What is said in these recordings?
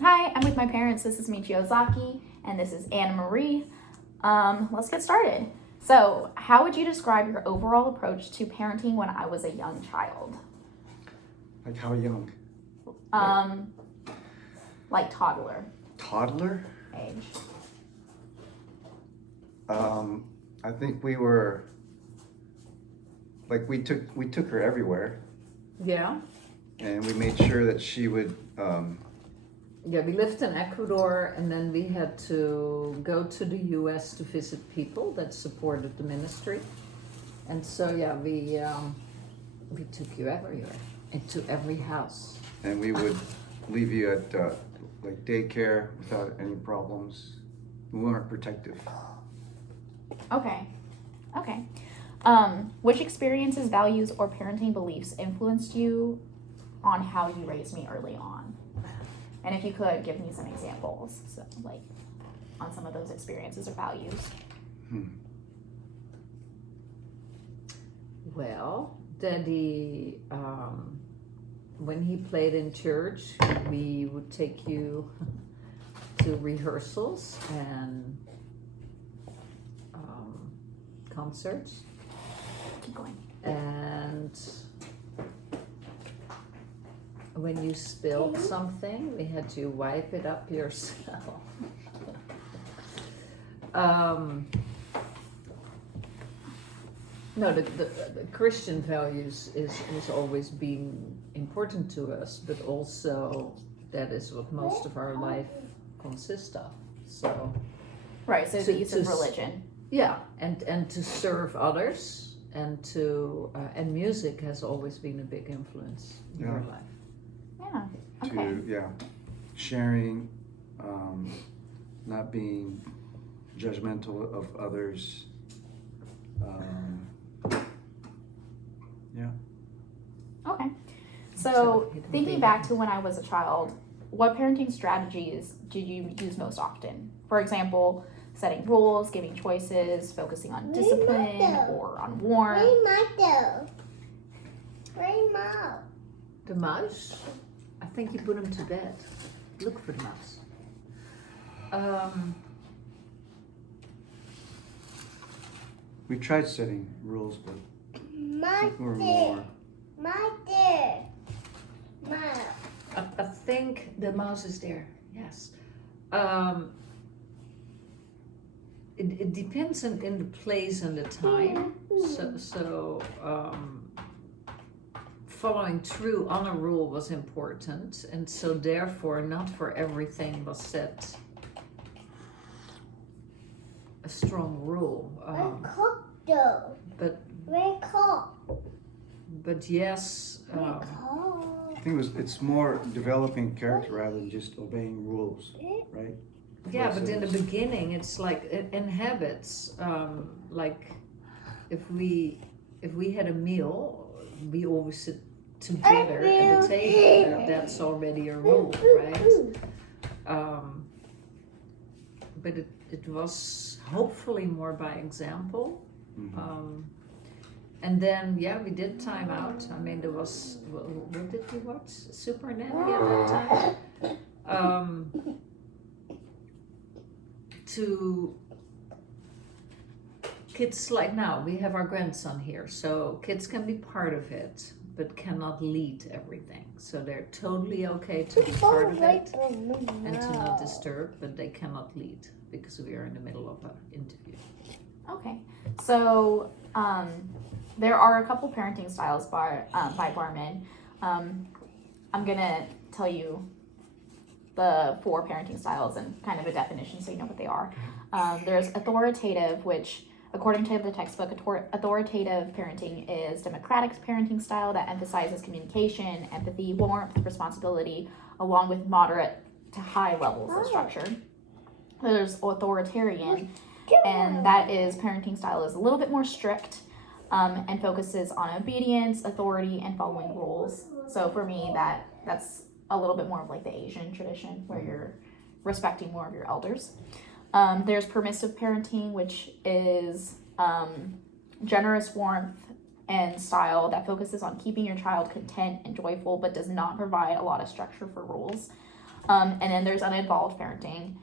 Hi, I'm with my parents. This is Michio Ozaki, and this is Anna Marie. Let's get started. So, how would you describe your overall approach to parenting when I was a young child? Like how young? Um, like toddler Toddler? age. I think we were like we took her everywhere, Yeah. and we made sure that she would. Yeah, we lived in Ecuador and then we had to go to the US to visit people that supported the ministry. And so, yeah, we took you everywhere, into every house. And we would leave you at like daycare without any problems. We weren't protective. Okay. Which experiences, values, or parenting beliefs influenced you on how you raised me early on? And if you could give me some examples, so like on some of those experiences or values. Well, Daddy, when he played in church, we would take you to rehearsals and concerts. Keep going. And when you spilled something, we had to wipe it up yourself. No, the Christian values is always been important to us, but also that is what most of our life consists of. So Right, so the use of to- religion. yeah, and to serve others, and to and music has always been a big influence in your Yeah. life. Yeah, okay. Sharing, not being judgmental of others. Okay. So, So, thinking back to when I was a child, what parenting strategies did you use most often? For example, setting rules, giving choices, focusing on discipline or on warmth. The mouse, I think you put him to bed. Look for the mouse. We tried setting rules, but I think we were more. I think the mouse is there. Yes. It depends in the place and the time. So following through on a rule was important, and so therefore not for everything was set a strong rule. But yes, I think it's more developing character rather than just obeying rules, right? yeah, but in the beginning it's like in habits. Like if we had a meal, we always sit together at the table. That's already a rule, right? But it was hopefully more by example. And then, yeah, we did time out. I mean, there was, what did we watch? Super Nanny at that time. To kids like now, we have our grandson here, so kids can be part of it, but cannot lead everything. So they're totally okay to be part of it and to not disturb, but they cannot lead because we are in the middle of an interview. Okay. So, there are a couple parenting styles by Barman. I'm gonna tell you the 4 parenting styles and kind of a definition so you know what they are. There's authoritative, which according to the textbook, authoritative parenting is democratic parenting style that emphasizes communication, empathy, warmth, responsibility, along with moderate to high levels of structure. There's authoritarian, and that is parenting style is a little bit more strict, and focuses on obedience, authority, and following rules. So for me, that's a little bit more of like the Asian tradition where you're respecting more of your elders. There's permissive parenting, which is generous warmth and style that focuses on keeping your child content and joyful, but does not provide a lot of structure for rules. And then there's uninvolved parenting,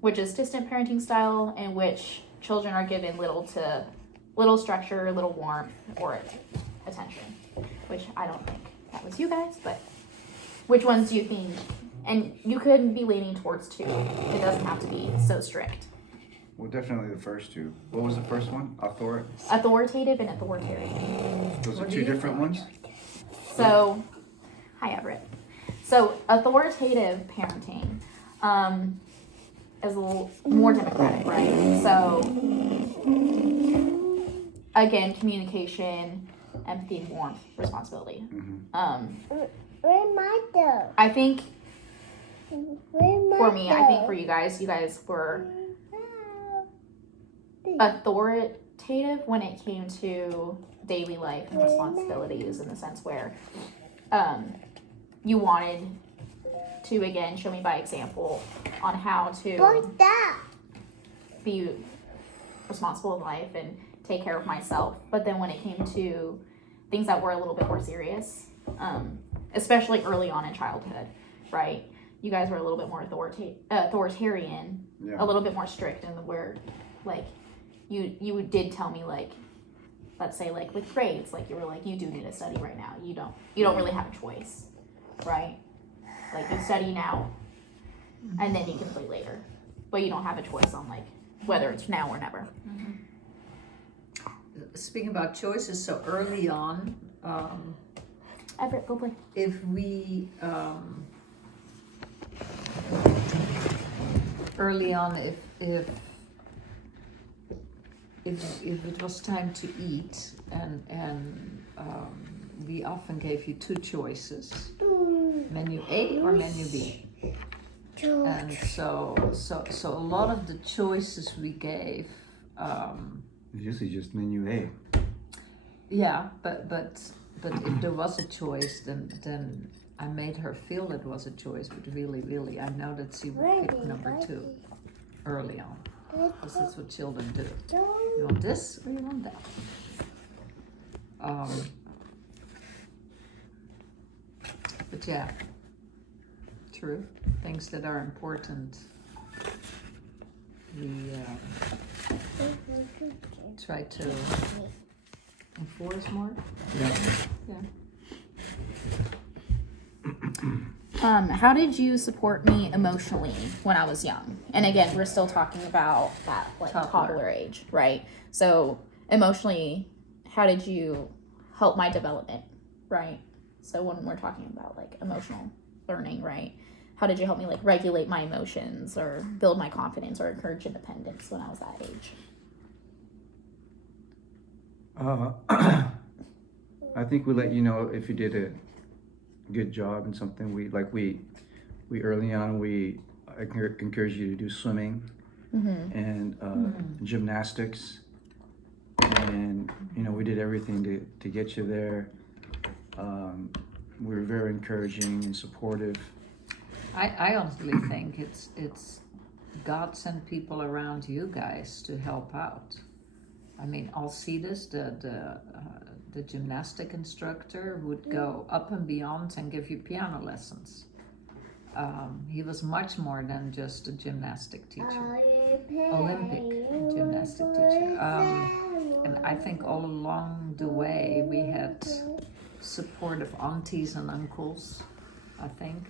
which is distant parenting style in which children are given little structure, little warmth, or attention. Which I don't think that was you guys, but which ones do you think? And you could be leaning towards two. It doesn't have to be so strict. Well, definitely the first two. What was the first one? Authoritative and authoritarian. Those are What do two you different think? ones? So, hi Everett. So, authoritative parenting is a little more democratic, right? So, again, communication, empathy, and warmth, responsibility. Where's my dog? I think Where's my for me, I think dog? for you guys were authoritative when it came to daily life and responsibilities, in the sense where you wanted to, again, show me by example on how to What's that? be responsible in life and take care of myself. But then when it came to things that were a little bit more serious, especially early on in childhood, right? You guys were a little bit more authoritarian, Yeah. a little bit more strict, and where, like, you did tell me, like, let's say, like, with grades, like, you were like, you do need to study right now. You don't really have a choice, right? Like, you study now, and then you can play later, but you don't have a choice on, like, whether it's now or never. Speaking about choices, so early on, Everett, go play. if we early on, if it was time to eat, and we often gave you two choices, menu A or menu B. And so a lot of the choices we gave, It's usually just menu A. yeah, but if there was a choice, then I made her feel it was a choice. But really, I know that she would pick number two early on, because that's what children do. You want this or you want that? But yeah, true. Things that are important, we try to enforce more. Yeah. How did you support me emotionally when I was young? And again, we're still talking about that, like, toddler age, right? So emotionally, how did you help my development, right? So when we're talking about, like, emotional learning, right? How did you help me, like, regulate my emotions or build my confidence or encourage independence when I was that age? I think we let you know if you did a good job in something. We early on we encourage you to do swimming and gymnastics, and we did everything to get you there. We were very encouraging and supportive. I honestly think it's God sent people around you guys to help out. I mean, Alcides, the gymnastic instructor, would go up and beyond and give you piano lessons. He was much more than just a gymnastic teacher, Olympic gymnastic teacher. And I think all along the way we had supportive aunties and uncles, I think.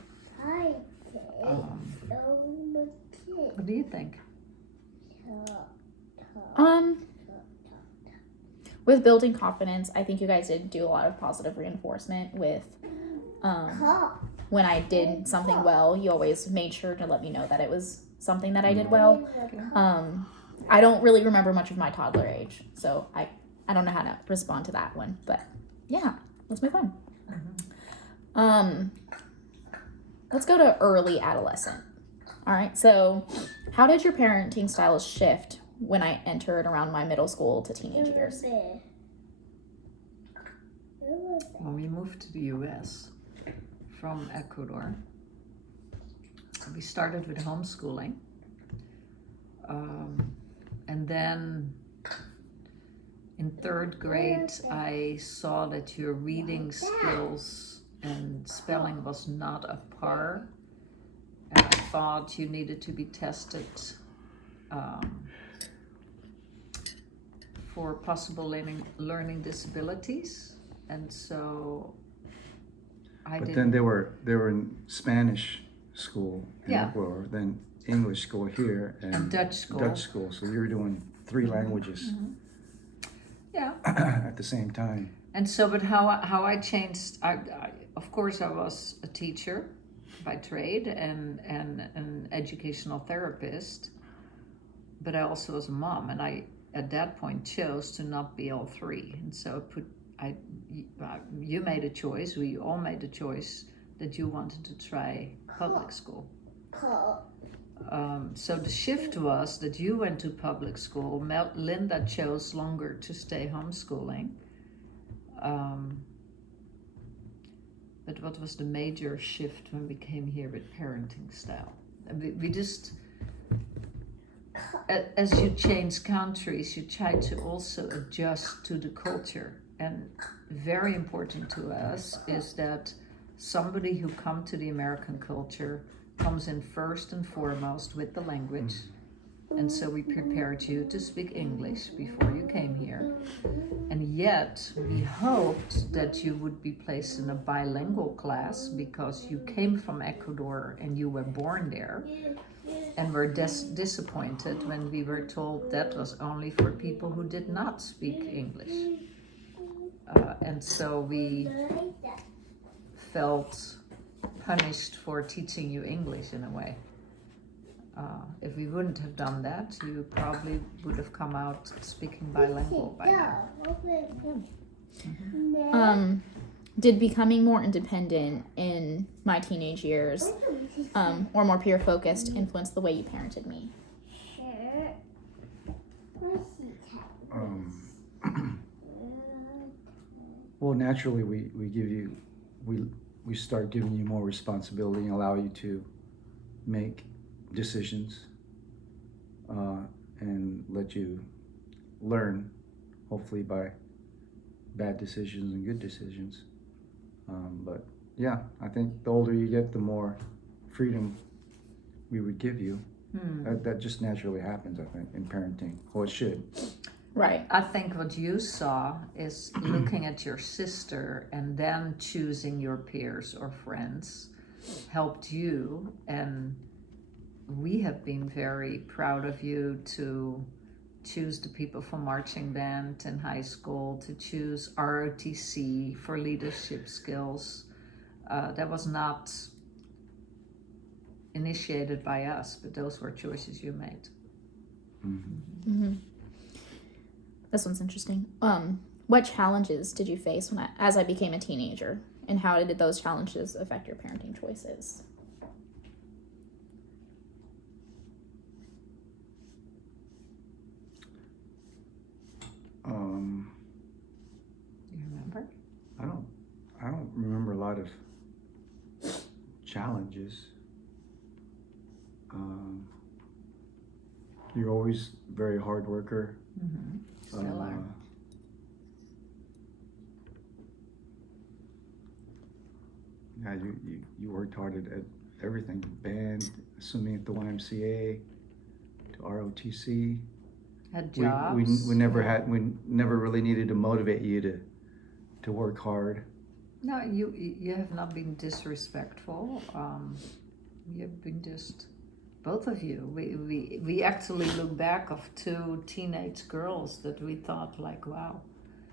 What do you think? With building confidence, I think you guys did do a lot of positive reinforcement with when I did something well, you always made sure to let me know that it was something that I did well. I don't really remember much of my toddler age, so I don't know how to respond to that one, but yeah, let's move on. Let's go to early adolescent. All right, so how did your parenting styles shift when I entered around my middle school to teenage years? When we moved to the US from Ecuador, we started with homeschooling. And then in third grade, I saw that your reading skills and spelling was not up par thought you needed to be tested for possible learning disabilities, and so I But did. then they were in Spanish school in Yeah. Ecuador, then English school here, And Dutch school. Dutch school. So you were doing 3 languages Yeah. at the same time. And so, but how I changed, I of course I was a teacher by trade and an educational therapist, but I also was a mom, and I at that point chose to not be all 3. And so you made a choice, we all made a choice that you wanted to try public school. So the shift was that you went to public school. Linda chose longer to stay homeschooling. But what was the major shift when we came here with parenting style? We just, as you change countries, you try to also adjust to the culture. And very important to us is that somebody who comes to the American culture comes in first and foremost with the language. And so we prepared you to speak English before you came here. And yet we hoped that you would be placed in a bilingual class because you came from Ecuador and you were born there. And were disappointed when we were told that was only for people who did not speak English. And so we felt punished for teaching you English in a way. If we wouldn't have done that, you probably would have come out speaking bilingual by now. Did becoming more independent in my teenage years, or more peer focused, influence the way you parented me? Well, naturally, we give you, we start giving you more responsibility and allow you to make decisions and let you learn, hopefully by bad decisions and good decisions. But yeah, I think the older you get, the more freedom we would give you. That just naturally happens, I think, in parenting. Well, it should. Right. I think what you saw is looking at your sister and then choosing your peers or friends helped you, and we have been very proud of you to choose the people from marching band in high school, to choose ROTC for leadership skills. That was not initiated by us, but those were choices you made. This one's interesting. What challenges did you face as I became a teenager, and how did those challenges affect your parenting choices? Do you remember? I don't remember a lot of challenges. You're always very hard worker. Still are. Yeah, you worked hard at everything, band, swimming at the YMCA, to ROTC. Had jobs. We never really needed to motivate you to work hard. No, you have not been disrespectful. You've been just, both of you. We actually look back of 2 teenage girls that we thought like, wow,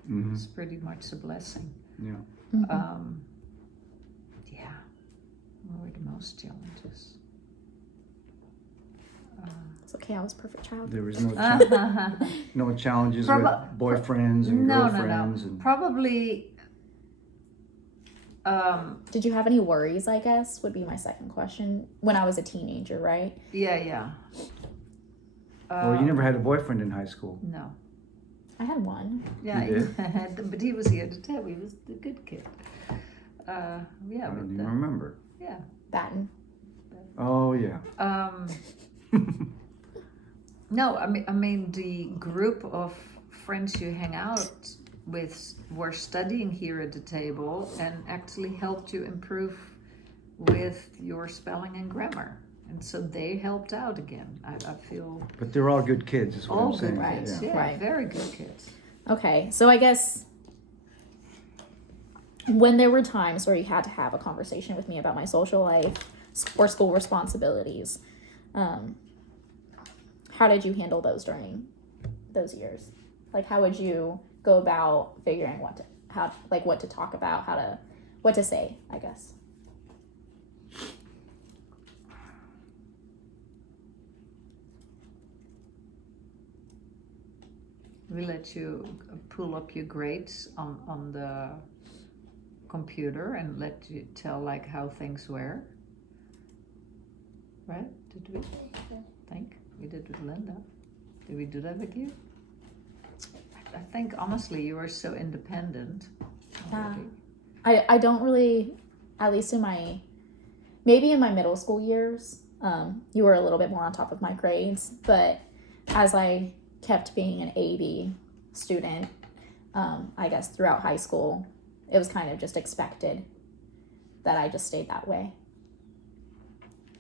it's pretty much a blessing. Yeah. Yeah, what were the most challenges? It's okay, I was a perfect child. There was no challenges with boyfriends and girlfriends. And Probably. Did you have any worries, I guess, would be my second question. When I was a teenager, right? Yeah. Oh, you never had a boyfriend in high school? No. I had one. Yeah, You but he was here to tell. He was the good kid. I don't even remember. Yeah. Batten. Oh yeah. No, I mean the group of friends you hang out with were studying here at the table and actually helped you improve with your spelling and grammar. And and so they helped out again. I feel But they're all good kids, is what all I'm saying. good right, kids. Yeah. Yeah, right. very good kids. Okay, so I guess when there were times where you had to have a conversation with me about my social life or school responsibilities, how did you handle those during those years? Like, how would you go about figuring what to talk about, what to say, I guess? We let you pull up your grades on the computer and let you tell like how things were. Right? Did we? I think we did with Linda. Did we do that with you? I think honestly you were so independent already. I don't really, at least maybe in my middle school years, you were a little bit more on top of my grades, but as I kept being an AB student, I guess throughout high school, it was kind of just expected that I just stayed that way.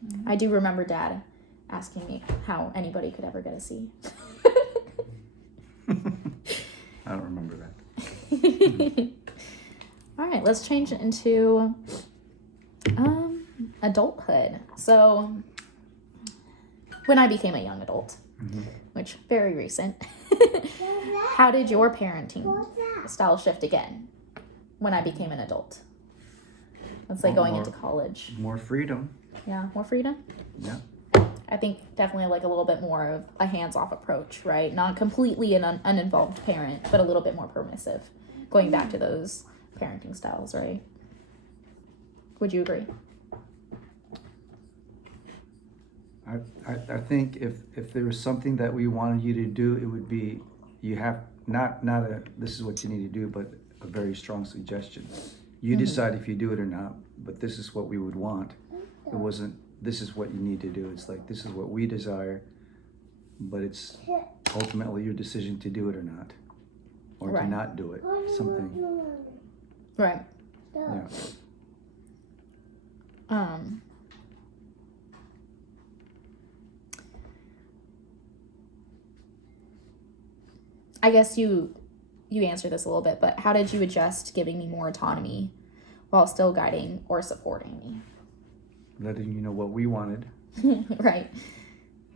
Mm-hmm. I do remember Dad asking me how anybody could ever get a C. I don't remember that. All right, let's change it into adulthood. So when I became a young adult, which very recent, how did your parenting style shift again when I became an adult? Let's say going into college. More freedom. Yeah, more freedom. Yeah. I think definitely like a little bit more of a hands-off approach, right? Not completely an uninvolved parent, but a little bit more permissive. Going back to those parenting styles, right? Would you agree? I think if there was something that we wanted you to do, it would be, you have not a this is what you need to do, but a very strong suggestion. You decide if you do it or not, but this is what we would want. It wasn't, this is what you need to do. It's like, this is what we desire, but it's ultimately your decision to do it or not, or Right. to not do it. Something. Right. Yeah. I guess you answered this a little bit, but how did you adjust giving me more autonomy while still guiding or supporting me? Letting you know what we wanted, Right.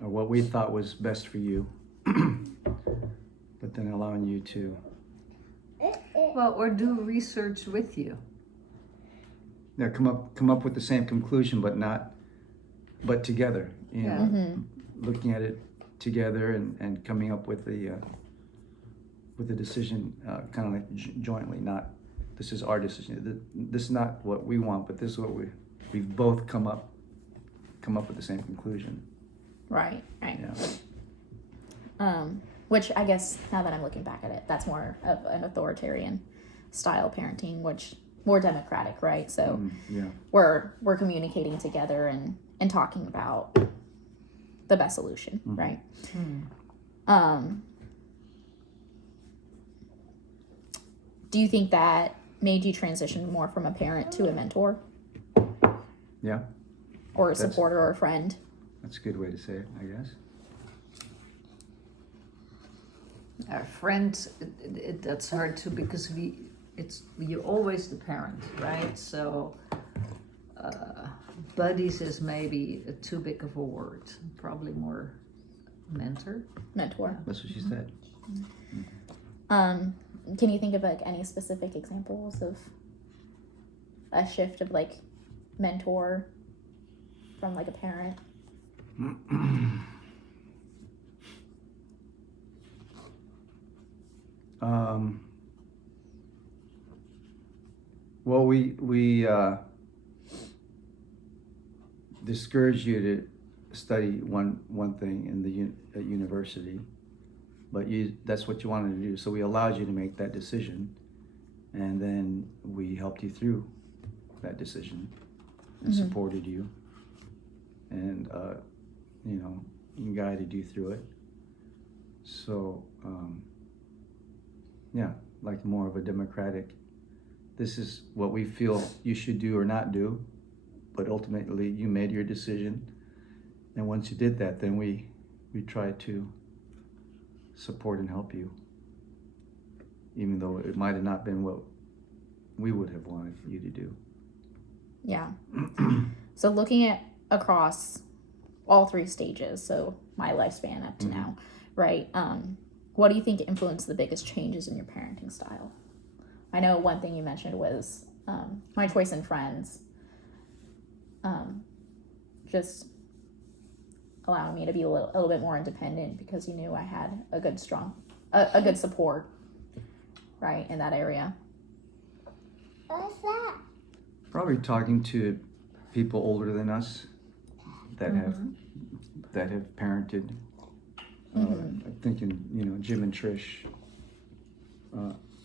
or what we thought was best for you, but then allowing you to, Well, or do research with you. yeah, come up with the same conclusion, but together. You know, Mm-hmm. looking at it together and coming up with the decision, kind of like jointly. Not, this is our decision. This is not what we want, but this is what we've both come up with the same conclusion. Right. Right. Yeah. Which I guess now that I'm looking back at it, that's more of an authoritarian style parenting, which more democratic, right? So Yeah. we're communicating together and talking about the best solution, right? Do you think that made you transition more from a parent to a mentor Yeah. or a That's- supporter or a friend? That's a good way to say it, I guess. Our friends, that's hard too because you're always the parent, right? So buddies is maybe too big of a word. Probably more mentor. Mentor. That's what she said. Can you think of like any specific examples of a shift of like mentor from like a parent? Well, we discourage you to study one thing at university, but that's what you wanted to do. So we allowed you to make that decision, and then we helped you through that decision and supported you, and guided you through it. So yeah, like more of a democratic. This is what we feel you should do or not do, but ultimately you made your decision, And once you did that, then we tried to support and help you, even though it might have not been what we would have wanted you to do. Yeah. So looking at across all 3 stages, so my lifespan up to now, right? What do you think influenced the biggest changes in your parenting style? I know one thing you mentioned was my choice in friends. Just allowing me to be a little bit more independent because you knew I had a good good support, right, in that area. What's that? Probably talking to people older than us that have parented. I'm thinking, Jim and Trish.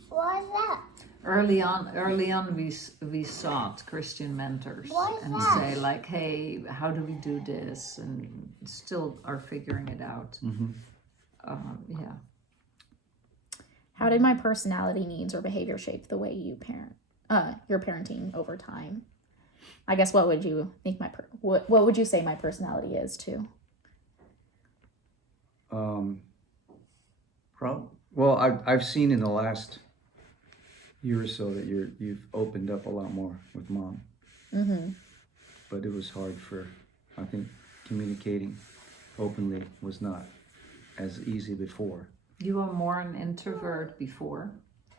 What's that? Early on, we sought Christian mentors What is and that? say like, hey, how do we do this? And still are figuring it out. Yeah. How did my personality, needs, or behavior shape the way you parent? Your parenting over time? I guess what would you think what would you say my personality is too? Well, I've seen in the last year or so that you've opened up a lot more with Mom. But it was hard I think communicating openly was not as easy before. You were more an introvert before,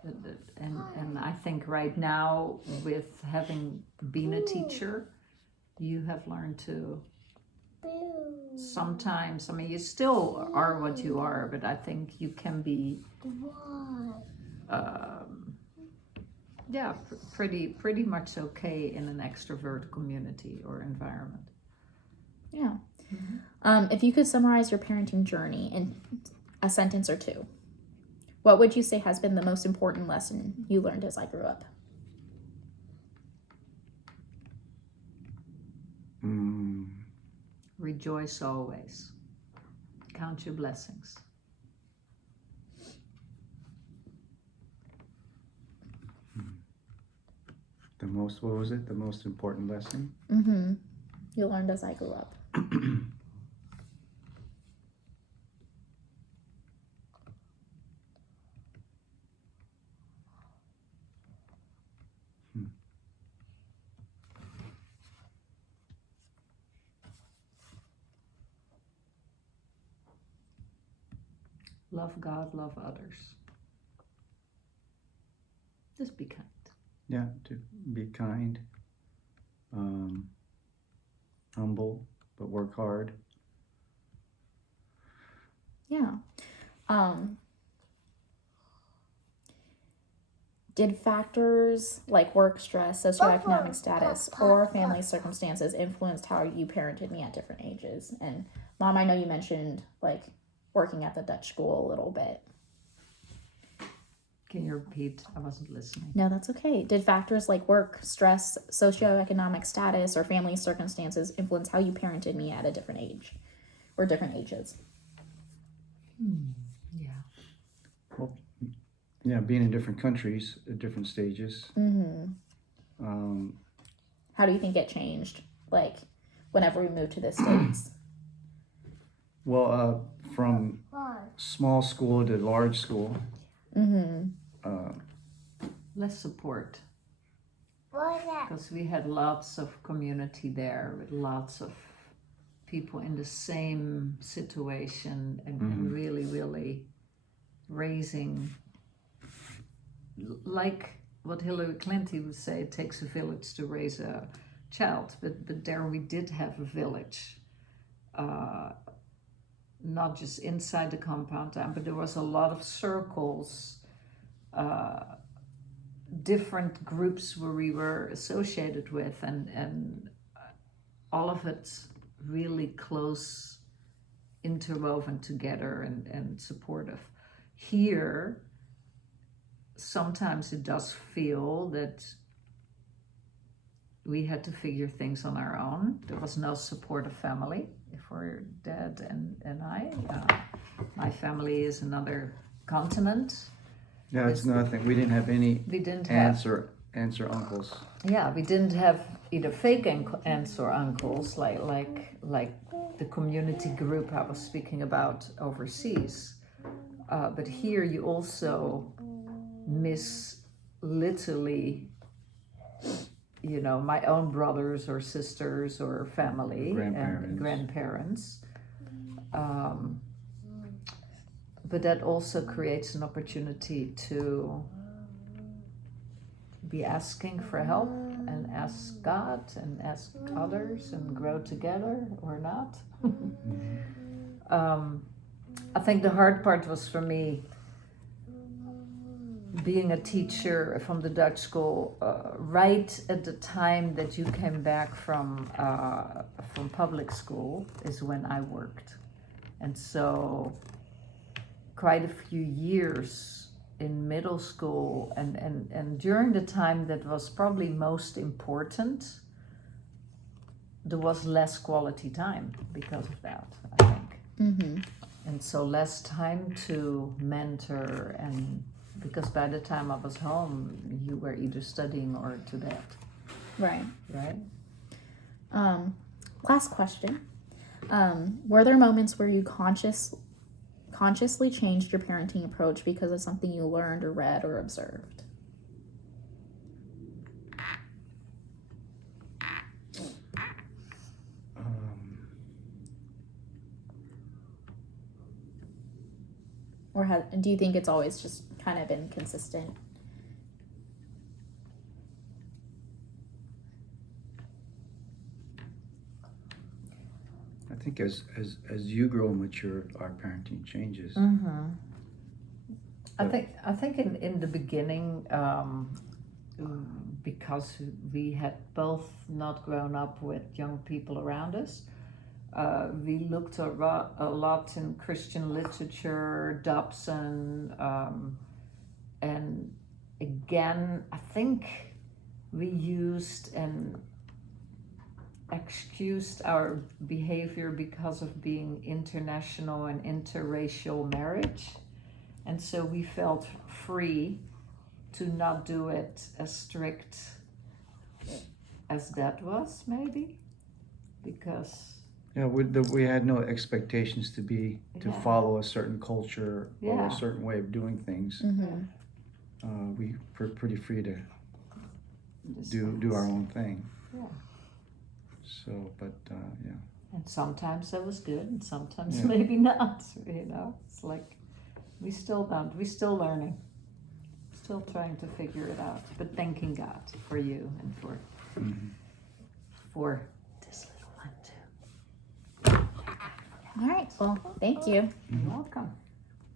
and I think right now with having been a teacher, you have learned to sometimes, I mean, you still are what you are, but I think you can be pretty much okay in an extrovert community or environment. Yeah. If you could summarize your parenting journey in a sentence or 2, what would you say has been the most important lesson you learned as I grew up? Rejoice always. Count your blessings. The most important lesson? You learned as I grew up. Love God, love others. Just be kind. Yeah, to be kind, humble, but work hard. Yeah. Did factors like work stress, socioeconomic status, or family circumstances influence how you parented me at different ages? And Mom, I know you mentioned like working at the Dutch school a little bit. Can you repeat? I wasn't listening. No, that's okay. Did factors like work stress, socioeconomic status, or family circumstances influence how you parented me at a different age or different ages? Yeah. Well, yeah, being in different countries at different stages. How do you think it changed, like, whenever we moved to the States? Well, from small school to large school. Less support. What's that? Because we had lots of community there with lots of people in the same situation and really, really raising, like what Hillary Clinton would say, it takes a village to raise a child. But there we did have a village, not just inside the compound, but there was a lot of circles, different groups where we were associated with, and all of it really close, interwoven together and supportive. Here, sometimes it does feel that we had to figure things on our own. There was no supportive family for Dad and I. My family is another continent. Yeah, it's another thing. We didn't have any We didn't aunts or uncles. Yeah, we didn't have either fake aunts or uncles, like the community group I was speaking about overseas. But here you also miss literally, my own brothers or sisters or family and grandparents. But that also creates an opportunity to be asking for help and ask God and ask others and grow together or not. I think the hard part was for me being a teacher from the Dutch school right at the time that you came back from public school is when I worked. And so quite a few years in middle school and during the time that was probably most important, there was less quality time because of that, I think. Mm-hmm. And so less time to mentor, and because by the time I was home, you were either studying or to bed, Right. right? Last question. Were there moments where you consciously changed your parenting approach because of something you learned or read or observed? Or do you think it's always just kind of been consistent? I think as you grow and mature, our parenting changes. Mm-hmm. I think in the beginning, because we had both not grown up with young people around us, we looked a lot in Christian literature, Dobson, and again, I think we used and excused our behavior because of being international and interracial marriage. And so we felt free to not do it as strict as that was, maybe, because we had no expectations to Yeah. follow a certain culture or Yeah. a certain way of doing things. Mm-hmm. We were pretty free to do our own thing. Yeah. So, but yeah. And sometimes that was good, and sometimes Yeah. maybe not. It's like we're still learning, still trying to figure it out. But thanking God for you and for this little one too. All right. Well, thank you. You're welcome.